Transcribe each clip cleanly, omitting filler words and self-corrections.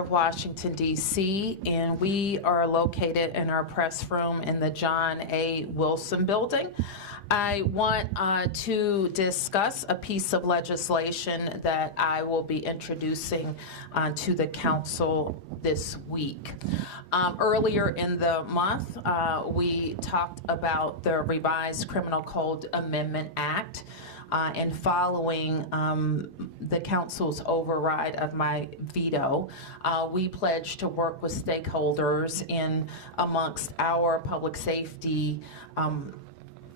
of Washington, D.C., and we are located in our press room in the John A. Wilson Building. I want to discuss a piece of legislation that I will be introducing to the council this week. Earlier in the month, we talked about the Revised Criminal Code Amendment Act. And following the council's override of my veto, we pledged to work with stakeholders in amongst our public safety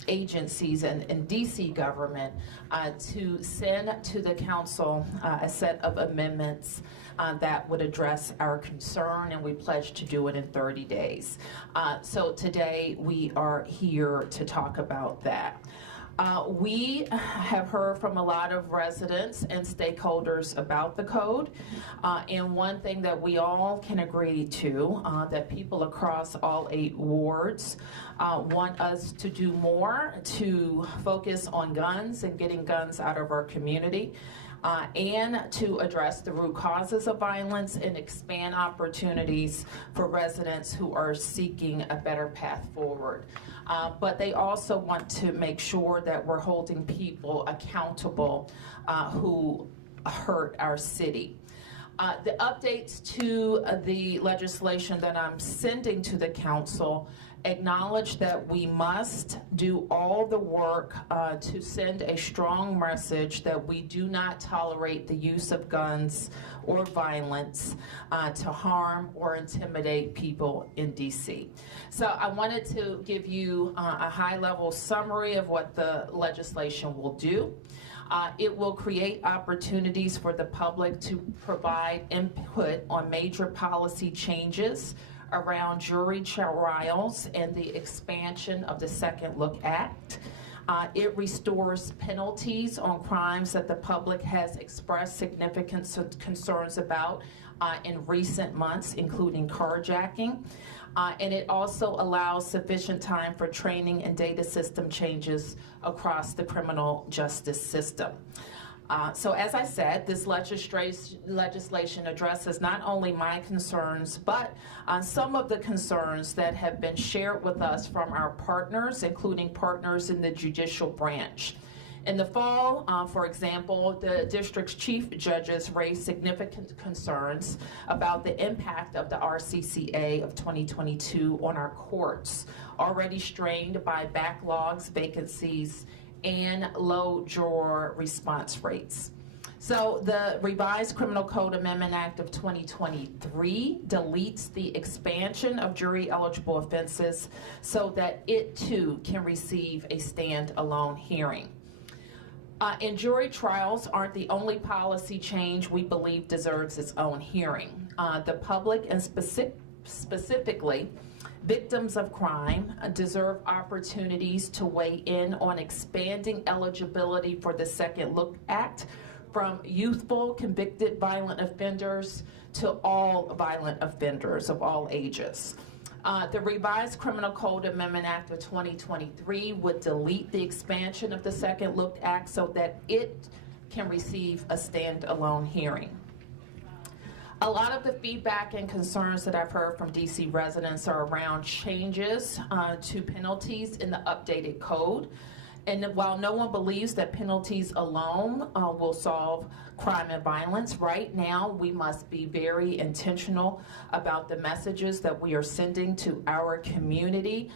agencies and DC government to send to the council a set of amendments that would address our concern, and we pledged to do it in 30 days. So today we are here to talk about that. We have heard from a lot of residents and stakeholders about the code, and one thing that we all can agree to, that people across all 8 wards want us to do more to focus on guns and getting guns out of our community, and to address the root causes of violence and expand opportunities for residents who are seeking a better path forward. But they also want to make sure that we're holding people accountable who hurt our city. The updates to the legislation that I'm sending to the council acknowledge that we must do all the work to send a strong message that we do not tolerate the use of guns or violence to harm or intimidate people in DC. So I wanted to give you a high-level summary of what the legislation will do. It will create opportunities for the public to provide input on major policy changes around jury trials and the expansion of the Second Look Act. It restores penalties on crimes that the public has expressed significant concerns about in recent months, including carjacking. And it also allows sufficient time for training and data system changes across the criminal justice system. So as I said, this legislation addresses not only my concerns, but some of the concerns that have been shared with us from our partners, including partners in the judicial branch. In the fall, for example, the district's chief judges raised significant concerns about the impact of the RCCA of 2022 on our courts, already strained by backlogs, vacancies, and low juror response rates. So the Revised Criminal Code Amendment Act of 2023 deletes the expansion of jury-eligible offenses so that it too can receive a standalone hearing. And jury trials aren't the only policy change we believe deserves its own hearing. The public, and specifically victims of crime, deserve opportunities to weigh in on expanding eligibility for the Second Look Act from youthful convicted violent offenders to all violent offenders of all ages. The Revised Criminal Code Amendment Act of 2023 would delete the expansion of the Second Look Act so that it can receive a standalone hearing. A lot of the feedback and concerns that I've heard from DC residents are around changes to penalties in the updated code. And while no one believes that penalties alone will solve crime and violence, right now we must be very intentional about the messages that we are sending to our community,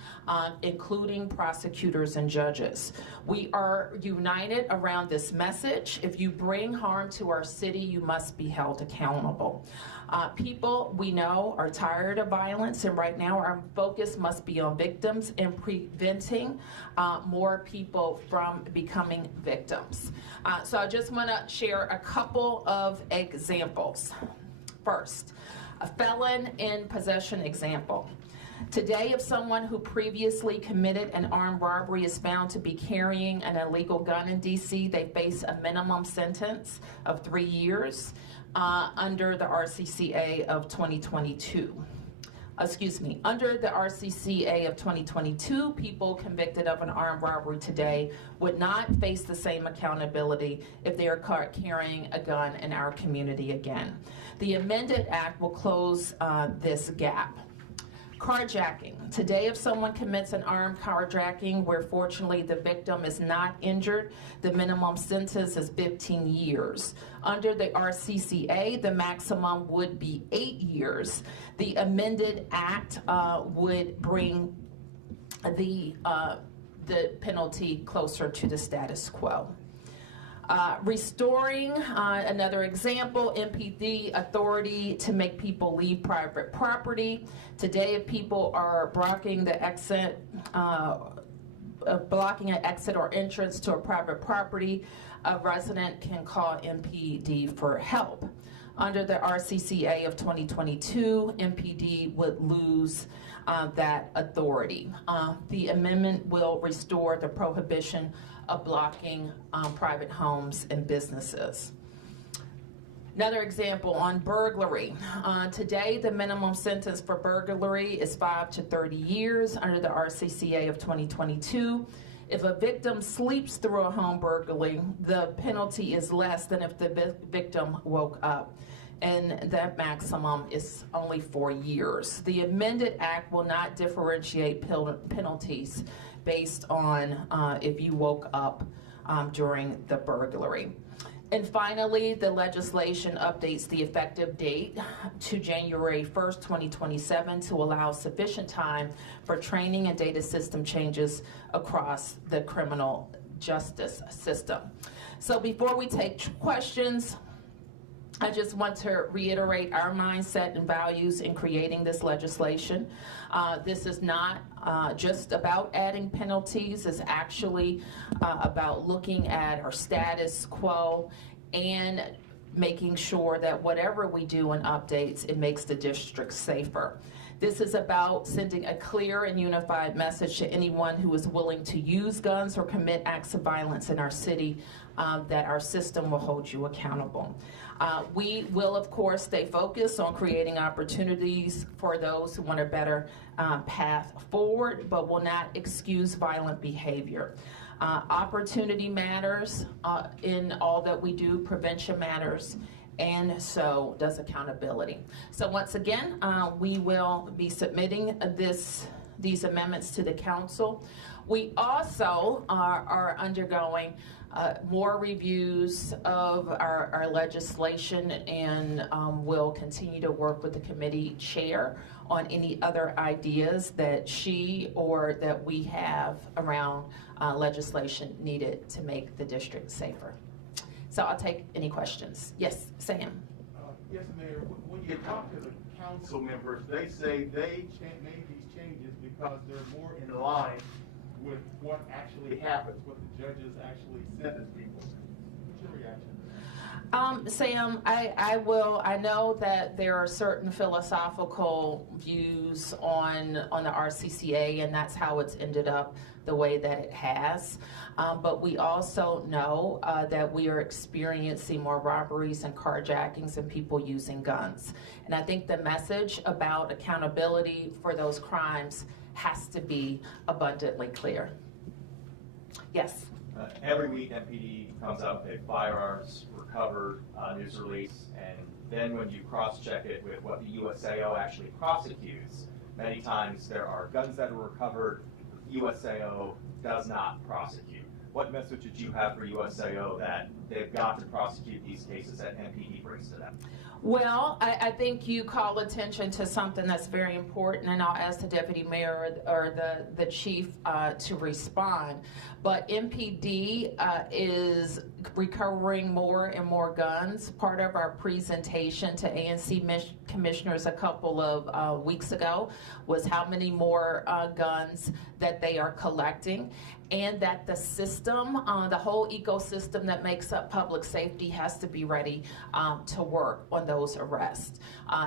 including prosecutors and judges. We are united around this message. If you bring harm to our city, you must be held accountable. People we know are tired of violence, and right now our focus must be on victims and preventing more people from becoming victims. So I just want to share a couple of examples. First, a felon in possession example. Today, if someone who previously committed an armed robbery is found to be carrying an illegal gun in DC, they face a minimum sentence of 3 years under the RCCA of 2022. Under the RCCA of 2022, people convicted of an armed robbery today would not face the same accountability if they are caught carrying a gun in our community again. The amended act will close this gap. Carjacking. Today, if someone commits an armed carjacking where fortunately the victim is not injured, the minimum sentence is 15 years. Under the RCCA, the maximum would be 8 years. The amended act would bring the penalty closer to the status quo. Restoring, another example, MPD authority to make people leave private property. Today, if people are blocking the exit, blocking an exit or entrance to a private property, a resident can call MPD for help. Under the RCCA of 2022, MPD would lose that authority. The amendment will restore the prohibition of blocking private homes and businesses. Another example on burglary. Today, the minimum sentence for burglary is 5 to 30 years under the RCCA of 2022. If a victim sleeps through a home burglary, the penalty is less than if the victim woke up, and that maximum is only 4 years. The amended act will not differentiate penalties based on if you woke up during the burglary. And finally, the legislation updates the effective date to January 1st, 2027 to allow sufficient time for training and data system changes across the criminal justice system. So before we take questions, I just want to reiterate our mindset and values in creating this legislation. This is not just about adding penalties. It's actually about looking at our status quo and making sure that whatever we do in updates, it makes the district safer. This is about sending a clear and unified message to anyone who is willing to use guns or commit acts of violence in our city, that our system will hold you accountable. We will, of course, stay focused on creating opportunities for those who want a better path forward, but will not excuse violent behavior. Opportunity matters in all that we do. Prevention matters, and so does accountability. So once again, we will be submitting these amendments to the council. We also are undergoing more reviews of our legislation, and will continue to work with the committee chair on any other ideas that she or that we have around legislation needed to make the district safer. So I'll take any questions. Yes, Sam. Yes, Mayor. When you talk to the council members, they say they made these changes because they're more in line with what actually happens, what the judges actually sentence people. What's your reaction? Sam, I know that there are certain philosophical views on the RCCA, and that's how it's ended up the way that it has. But we also know that we are experiencing more robberies and carjackings and people using guns. And I think the message about accountability for those crimes has to be abundantly clear. Yes? Every week, MPD comes out with a firearms recovered news release, and then when you cross-check it with what the USAO actually prosecutes, many times there are guns that are recovered, USAO does not prosecute. What message did you have for USAO that they've got to prosecute these cases that MPD brings to them? Well, I think you call attention to something that's very important, and I'll ask the deputy mayor or the chief to respond. But MPD is recovering more and more guns. Part of our presentation to ANC commissioners a couple of weeks ago was how many more guns that they are collecting, and that the system, the whole ecosystem that makes up public safety has to be ready to work on those arrests.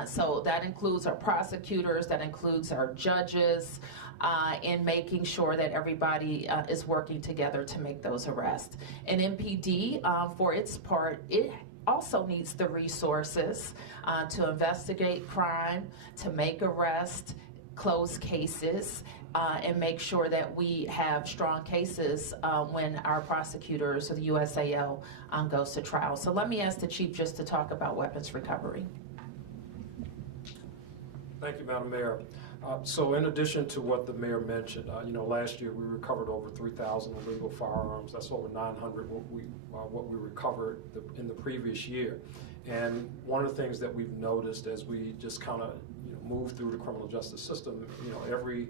So that includes our prosecutors, that includes our judges, in making sure that everybody is working together to make those arrests. And MPD, for its part, it also needs the resources to investigate crime, to make arrests, close cases, and make sure that we have strong cases when our prosecutors or the USAO goes to trial. So let me ask the Chief just to talk about weapons recovery. Thank you, Madam Mayor. So in addition to what the mayor mentioned, last year we recovered over 3,000 illegal firearms. That's over 900 what we recovered in the previous year. And one of the things that we've noticed as we just kind of move through the criminal justice system, every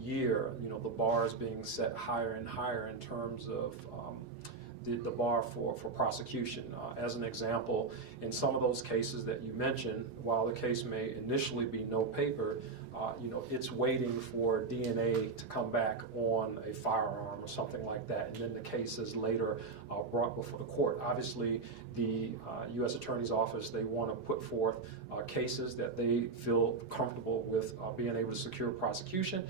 year, the bar is being set higher and higher in terms of the bar for prosecution. As an example, in some of those cases that you mentioned, while the case may initially be no paper, it's waiting for DNA to come back on a firearm or something like that, and then the case is later brought before the court. Obviously, the U.S. Attorney's Office, they want to put forth cases that they feel comfortable with being able to secure prosecution.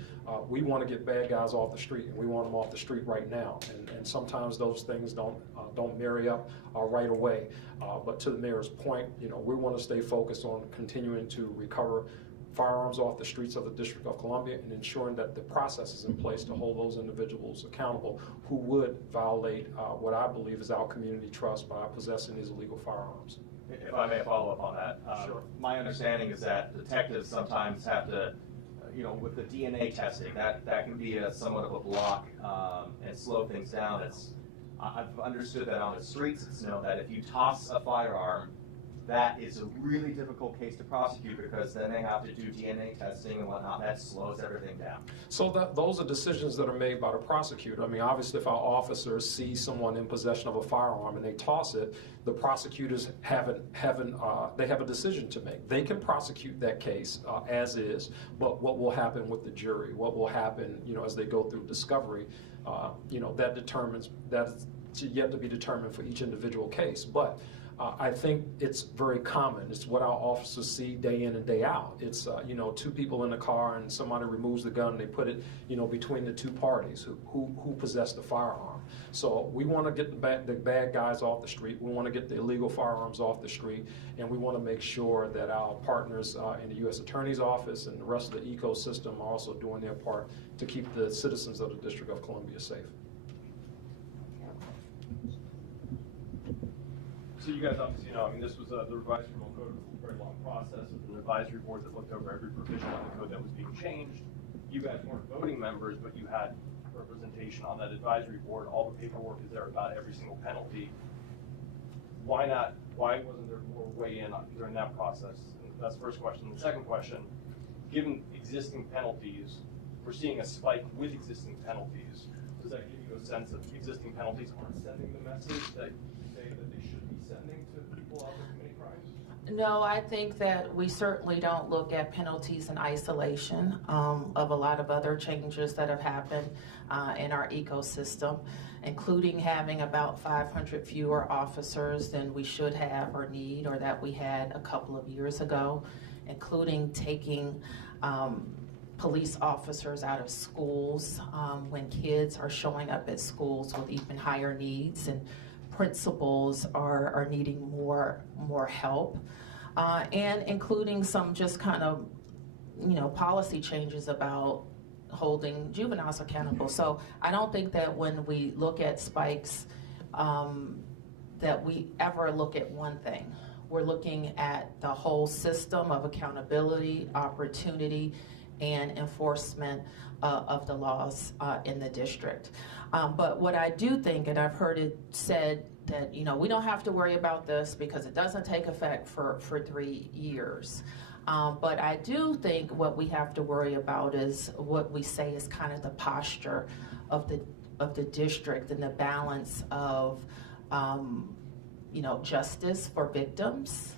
We want to get bad guys off the street, and we want them off the street right now. And sometimes those things don't marry up right away. But to the mayor's point, we want to stay focused on continuing to recover firearms off the streets of the District of Columbia and ensuring that the process is in place to hold those individuals accountable who would violate what I believe is our community trust by possessing these illegal firearms. If I may follow up on that. Sure. My understanding is that detectives sometimes have to, with the DNA testing, that can be somewhat of a block and slow things down. I've understood that on the streets, it's known that if you toss a firearm, that is a really difficult case to prosecute because then they have to do DNA testing and whatnot. That slows everything down. So those are decisions that are made by the prosecutor. I mean, obviously, if our officers see someone in possession of a firearm and they toss it, the prosecutors have a decision to make. They can prosecute that case as is, but what will happen with the jury? What will happen, as they go through discovery? That's yet to be determined for each individual case. But I think it's very common. It's what our officers see day in and day out. It's, two people in a car and somebody removes the gun and they put it, between the two parties who possess the firearm. So we want to get the bad guys off the street. We want to get the illegal firearms off the street. And we want to make sure that our partners in the U.S. Attorney's Office and the rest of the ecosystem are also doing their part to keep the citizens of the District of Columbia safe. So you guys obviously know, this was the revised criminal code was a very long process with an advisory board that looked over every provision of the code that was being changed. You guys weren't voting members, but you had representation on that advisory board. All the paperwork is there about every single penalty. Why not? Why wasn't there more weigh in during that process? And that's the first question. The second question, given existing penalties, we're seeing a spike with existing penalties. Does that give you a sense that existing penalties aren't sending the message that you say that they should be sending to people out there committing crimes? No, I think that we certainly don't look at penalties in isolation of a lot of other changes that have happened in our ecosystem, including having about 500 fewer officers than we should have or need or that we had a couple of years ago, including taking police officers out of schools when kids are showing up at schools with even higher needs and principals are needing more help, and including some just kind of, policy changes about holding juveniles accountable. So I don't think that when we look at spikes that we ever look at one thing. We're looking at the whole system of accountability, opportunity, and enforcement of the laws in the district. But what I do think, and I've heard it said that, we don't have to worry about this because it doesn't take effect for 3 years. But I do think what we have to worry about is what we say is kind of the posture of the district and the balance of, justice for victims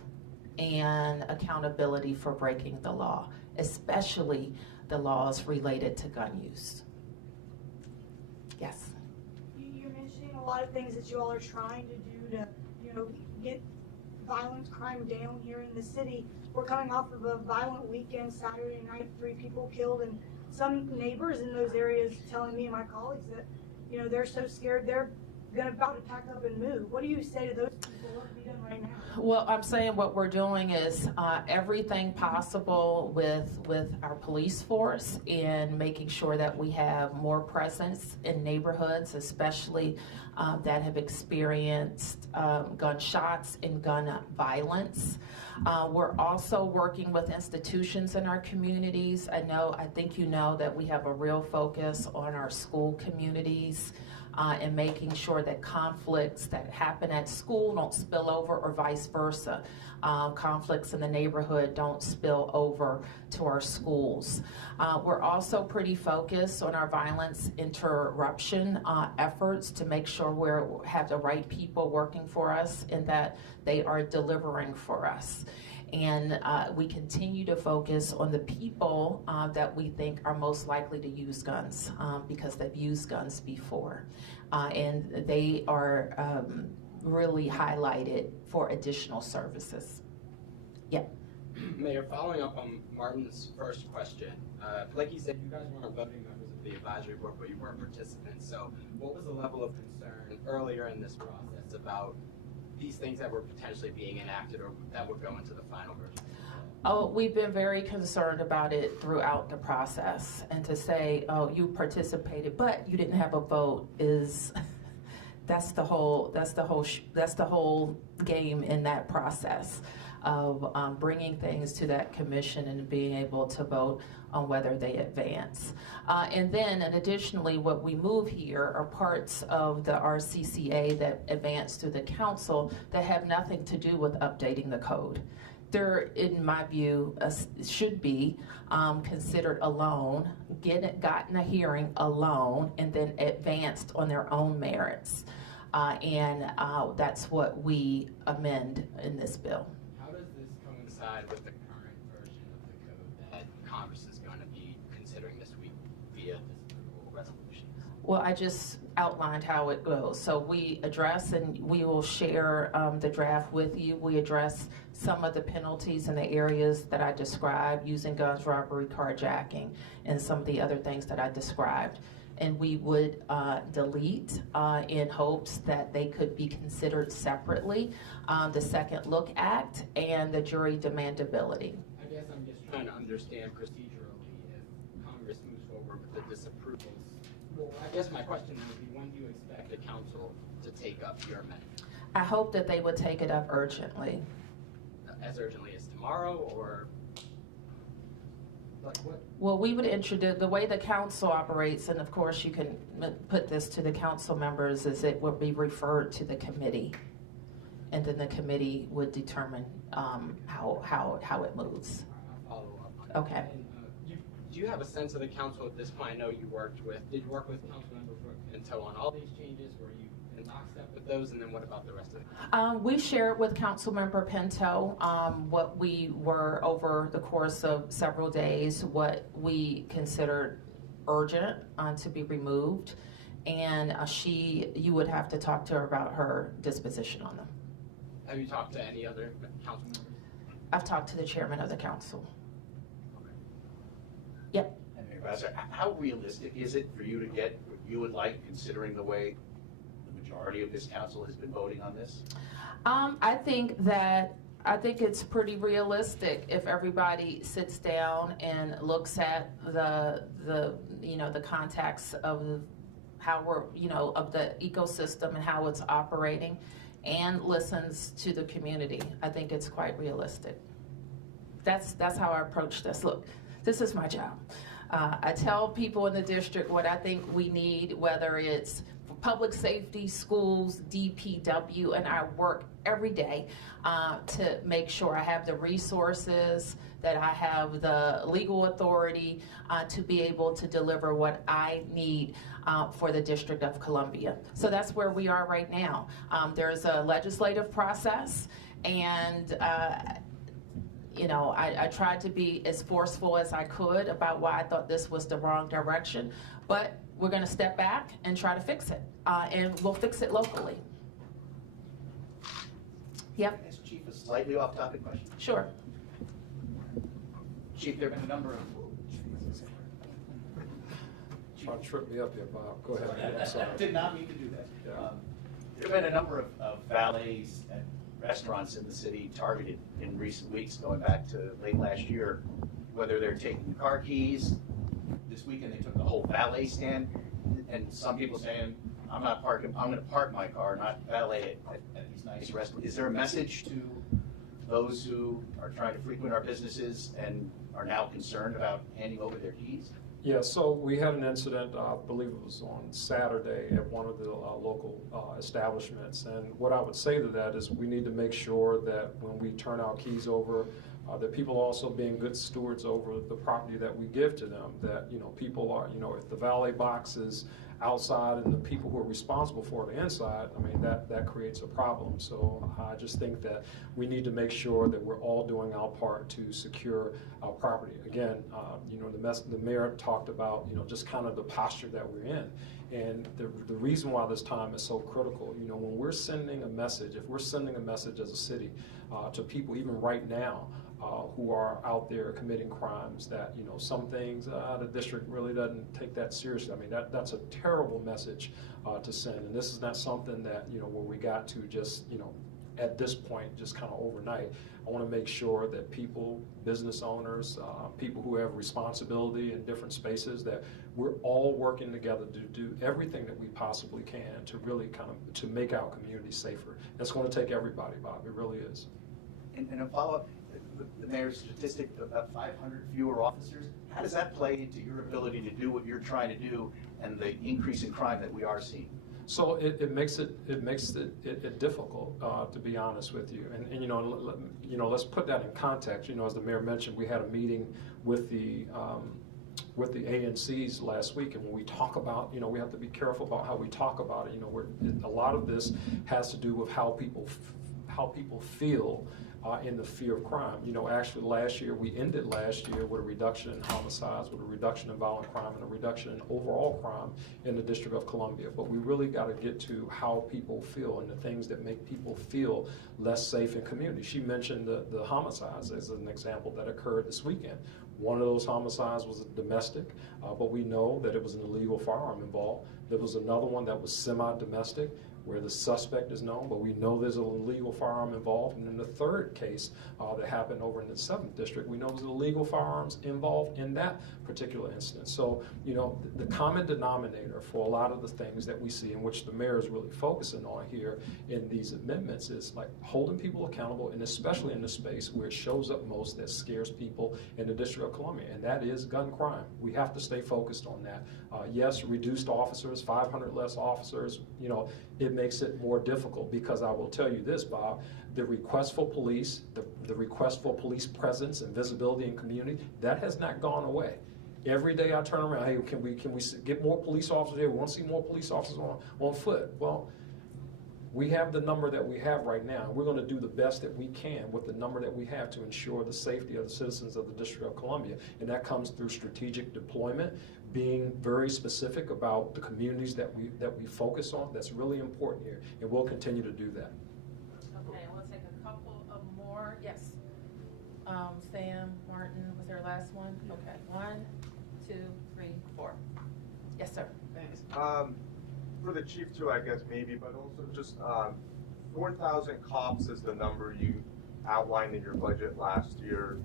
and accountability for breaking the law, especially the laws related to gun use. Yes. You're mentioning a lot of things that you all are trying to do to, get violence, crime down here in the city. We're coming off of a violent weekend, Saturday night, 3 people killed, and some neighbors in those areas telling me and my colleagues that, they're so scared. They're about to pack up and move. What do you say to those people? What can be done right now? Well, I'm saying what we're doing is everything possible with our police force in making sure that we have more presence in neighborhoods, especially that have experienced gunshots and gun violence. We're also working with institutions in our communities. I think you know that we have a real focus on our school communities. And making sure that conflicts that happen at school don't spill over or vice versa. Conflicts in the neighborhood don't spill over to our schools. We're also pretty focused on our violence interruption efforts to make sure we have the right people working for us and that they are delivering for us. And we continue to focus on the people that we think are most likely to use guns because they've used guns before. And they are really highlighted for additional services. Yeah. Mayor, following up on Martin's first question, like you said, you guys weren't voting members of the advisory board, but you were participants. So what was the level of concern earlier in this process about these things that were potentially being enacted or that would go into the final version? Oh, we've been very concerned about it throughout the process. And to say, oh, you participated, but you didn't have a vote is, that's the whole game in that process of bringing things to that commission and being able to vote on whether they advance. And additionally, what we move here are parts of the RCCA that advance through the council that have nothing to do with updating the code. They're, in my view, should be considered alone, gotten a hearing alone, and then advanced on their own merits. And that's what we amend in this bill. How does this coincide with the current version of the code that Congress is going to be considering this week via disapproval resolutions? Well, I just outlined how it goes. So we address, and we will share the draft with you. We address some of the penalties in the areas that I described, using guns, robbery, carjacking, and some of the other things that I described. And we would delete in hopes that they could be considered separately, the Second Look Act and the jury demandability. I guess I'm just trying to understand procedurally if Congress moves forward with the disapprovals. Well, I guess my question would be, when do you expect the council to take up your amendment? I hope that they would take it up urgently. As urgently as tomorrow, or like what? Well, we would introduce, the way the council operates, and of course you can put this to the council members, is it would be referred to the committee. And then the committee would determine how it moves. I'll follow up on that. Okay. And, do you have a sense of the council at this point? I know you did you work with council members until on all these changes? Were you in lockstep with those? And then what about the rest of it? We shared with Councilmember Pinto what we were over the course of several days, what we considered urgent to be removed. And you would have to talk to her about her disposition on them. Have you talked to any other council members? I've talked to the chairman of the council. Yep. And Mayor Bowser, how realistic is it for you to get what you would like, considering the way the majority of this council has been voting on this? I think it's pretty realistic if everybody sits down and looks at the context of how of the ecosystem and how it's operating, and listens to the community. I think it's quite realistic. That's how I approach this. Look, this is my job. I tell people in the district what I think we need, whether it's public safety, schools, DPW, and I work every day to make sure I have the resources, that I have the legal authority to be able to deliver what I need for the District of Columbia. So that's where we are right now. There's a legislative process, and I tried to be as forceful as I could about why I thought this was the wrong direction, but we're going to step back and try to fix it, and we'll fix it locally. Yep. Ask Chief a slightly off-topic question. Sure. Chief, there have been a number of. Trying to trip me up here, Bob. Go ahead. I'm sorry. Did not mean to do that. Yeah. There have been a number of valets and restaurants in the city targeted in recent weeks, going back to late last year, whether they're taking car keys. This weekend they took the whole valet stand, and some people saying, I'm not parking, I'm gonna park my car, not valet at these nice restaurants. Is there a message to those who are trying to frequent our businesses and are now concerned about handing over their keys? Yeah, so we had an incident, I believe it was on Saturday at one of the local establishments. And what I would say to that is we need to make sure that when we turn our keys over, that people are also being good stewards over the property that we give to them. That, people are, if the valet box is outside and the people who are responsible for it are inside, I mean, that creates a problem. So I just think that we need to make sure that we're all doing our part to secure our property. Again, the mayor talked about, just kind of the posture that we're in. And the reason why this time is so critical, when we're sending a message, if we're sending a message as a city to people, even right now, who are out there committing crimes, that some things the district really doesn't take that seriously. I mean, that's a terrible message to send, and this is not something that where we got to just at this point just kind of overnight. I want to make sure that people, business owners, people who have responsibility in different spaces, that we're all working together to do everything that we possibly can to really to make our community safer. That's going to take everybody, Bob. It really is. And a follow-up, the mayor's statistic of about 500 fewer officers, how does that play into your ability to do what you're trying to do and the increase in crime that we are seeing? So it makes it difficult, to be honest with you. And let's put that in context. As the mayor mentioned, we had a meeting with the ANCs last week, and when we talk about, we have to be careful about how we talk about it. A lot of this has to do with how people feel in the fear of crime. Actually last year, we ended last year with a reduction in homicides, with a reduction in violent crime, and a reduction in overall crime in the District of Columbia. But we really got to get to how people feel and the things that make people feel less safe in community. She mentioned the homicides as an example that occurred this weekend. One of those homicides was a domestic, but we know that it was an illegal firearm involved. There was another one that was semi-domestic, where the suspect is known, but we know there's an illegal firearm involved. And in the third case that happened over in the 7th District, we know there's illegal firearms involved in that particular incident. So, the common denominator for a lot of the things that we see, in which the mayor is really focusing on here in these amendments, is like holding people accountable, and especially in the space where it shows up most, that scares people in the District of Columbia, and that is gun crime. We have to stay focused on that. Yes, reduced officers, 500 less officers, it makes it more difficult, because I will tell you this, Bob, the request for police, the request for police presence and visibility in community, that has not gone away. Every day I turn around, hey, can we get more police officers here? We want to see more police officers on foot. Well, we have the number that we have right now. We're going to do the best that we can with the number that we have to ensure the safety of the citizens of the District of Columbia. And that comes through strategic deployment, being very specific about the communities that we focus on. That's really important here, and we'll continue to do that. Okay, and we'll take a couple of more. Yes. Sam, Martin, was there a last one? Okay, 1, 2, 3, 4. Yes, sir. Thanks. For the chief too, I guess maybe, but also just 4,000 cops is the number you outlined in your budget last year.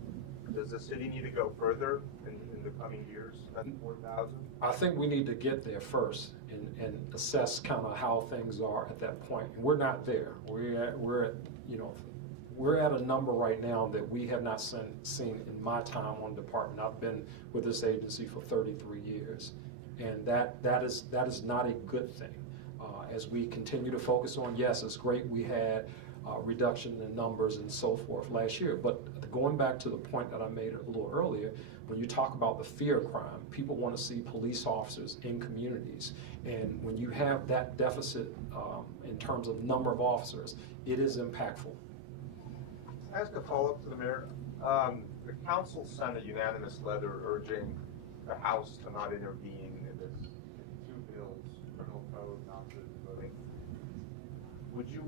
Does the city need to go further in the coming years than 4,000? I think we need to get there first and assess kind of how things are at that point. And we're not there. We're at a number right now that we have not seen in my time on the department. I've been with this agency for 33 years. And that is not a good thing. As we continue to focus on, yes, it's great we had reduction in numbers and so forth last year, but going back to the point that I made a little earlier, when you talk about the fear of crime, people want to see police officers in communities. And when you have that deficit in terms of number of officers, it is impactful. Can I ask a follow-up to the mayor? The council sent a unanimous letter urging the House to not intervene in the 2 bills, criminal code, non-citizen voting. Would you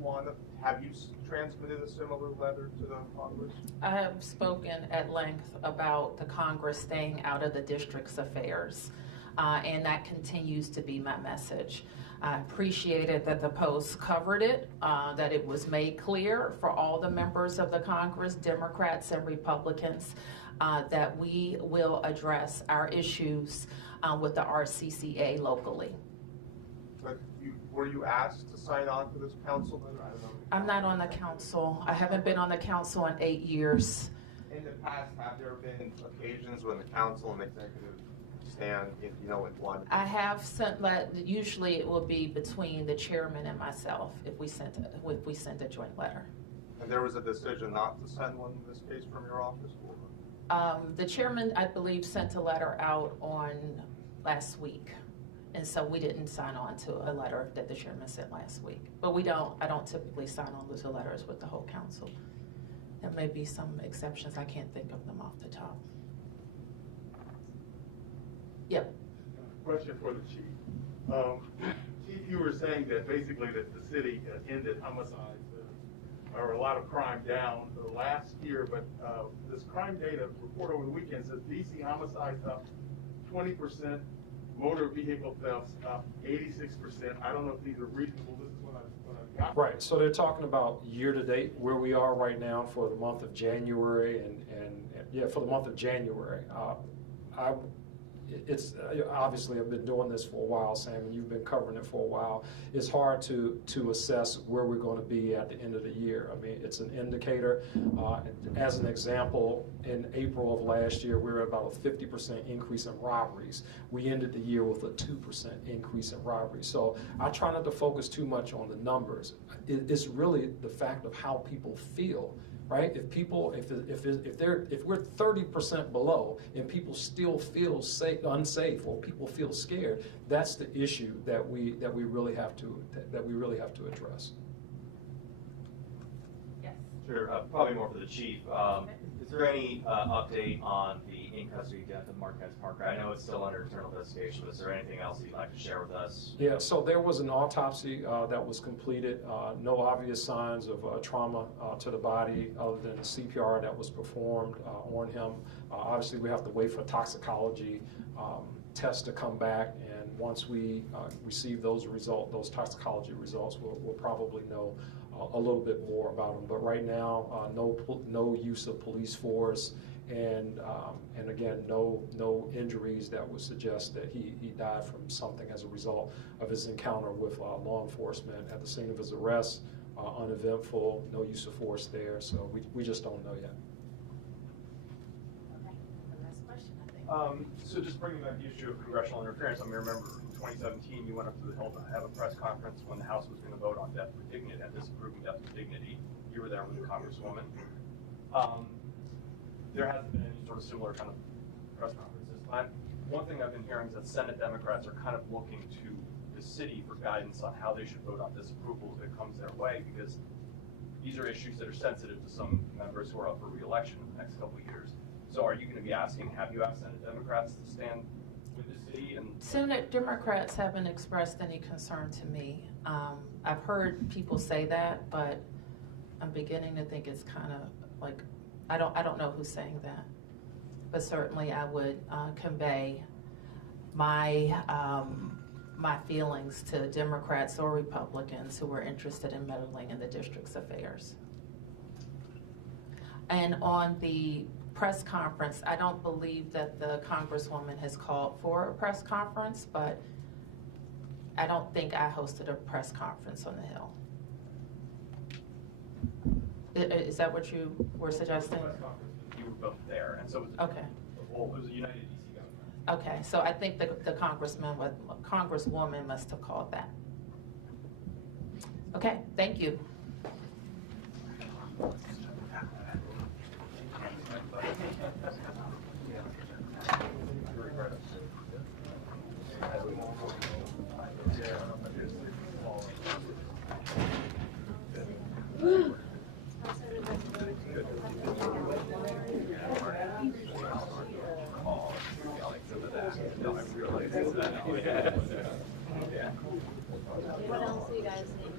have you transmitted a similar letter to the Congress? I have spoken at length about the Congress staying out of the district's affairs, and that continues to be my message. I appreciated that the Post covered it, that it was made clear for all the members of the Congress, Democrats and Republicans, that we will address our issues with the RCCA locally. But were you asked to sign on to this council letter? I don't know. I'm not on the council. I haven't been on the council in 8 years. In the past, have there been occasions when the council and executive stand, in one? I have sent, usually it will be between the chairman and myself if we send a joint letter. And there was a decision not to send one in this case from your office? The chairman, I believe, sent a letter out on last week. And so we didn't sign on to a letter that the chairman sent last week. But I don't typically sign on to letters with the whole council. There may be some exceptions. I can't think of them off the top. Yep. Question for the chief. Chief, you were saying that basically that the city ended homicides or a lot of crime down last year, but this crime data report over the weekend says DC homicides up 20%, motor vehicle thefts up 86%. I don't know if these are reasonable. This is what I've got. Right, so they're talking about year-to-date, where we are right now for the month of January, and for the month of January. It's obviously I've been doing this for a while, Sam, and you've been covering it for a while. It's hard to assess where we're going to be at the end of the year. I mean, it's an indicator. As an example, in April of last year, we were about a 50% increase in robberies. We ended the year with a 2% increase in robberies. So I try not to focus too much on the numbers. It's really the fact of how people feel. Right? If we're 30% below and people still feel unsafe or people feel scared, that's the issue that we really have to address. Yes. Sure, probably more for the chief. Is there any update on the in-custody death of Marquez Parker? I know it's still under internal investigation, but is there anything else you'd like to share with us? Yeah, so there was an autopsy that was completed. No obvious signs of trauma to the body other than CPR that was performed on him. Obviously, we have to wait for toxicology tests to come back, and once we receive those toxicology results, we'll probably know a little bit more about him. But right now, no use of police force, and again, no injuries that would suggest that he died from something as a result of his encounter with law enforcement at the scene of his arrest. Uneventful, no use of force there, so we just don't know yet. Okay. The last question, I think. So just bringing back the issue of congressional interference, I remember in 2017 you went up to the Hill to have a press conference when the House was going to vote on death with dignity and disapproving death with dignity. You were there with the Congresswoman. There hasn't been any sort of similar kind of press conference this time. One thing I've been hearing is that Senate Democrats are kind of looking to the city for guidance on how they should vote on disapproval if it comes their way, because these are issues that are sensitive to some members who are up for re-election in the next couple of years. So are you going to be asking, have you asked Senate Democrats to stand with the city? And Senate Democrats haven't expressed any concern to me. I've heard people say that, but I'm beginning to think it's kind of like, I don't know who's saying that, but certainly I would convey my my feelings to Democrats or Republicans who are interested in meddling in the district's affairs. And on the press conference, I don't believe that the Congresswoman has called for a press conference, but I don't think I hosted a press conference on the Hill. Is that what you were suggesting? press conference, you were both there, and so was Okay. it was a United DC government. Okay, so I think the Congresswoman must have called that. Okay, thank you. What else do you guys need?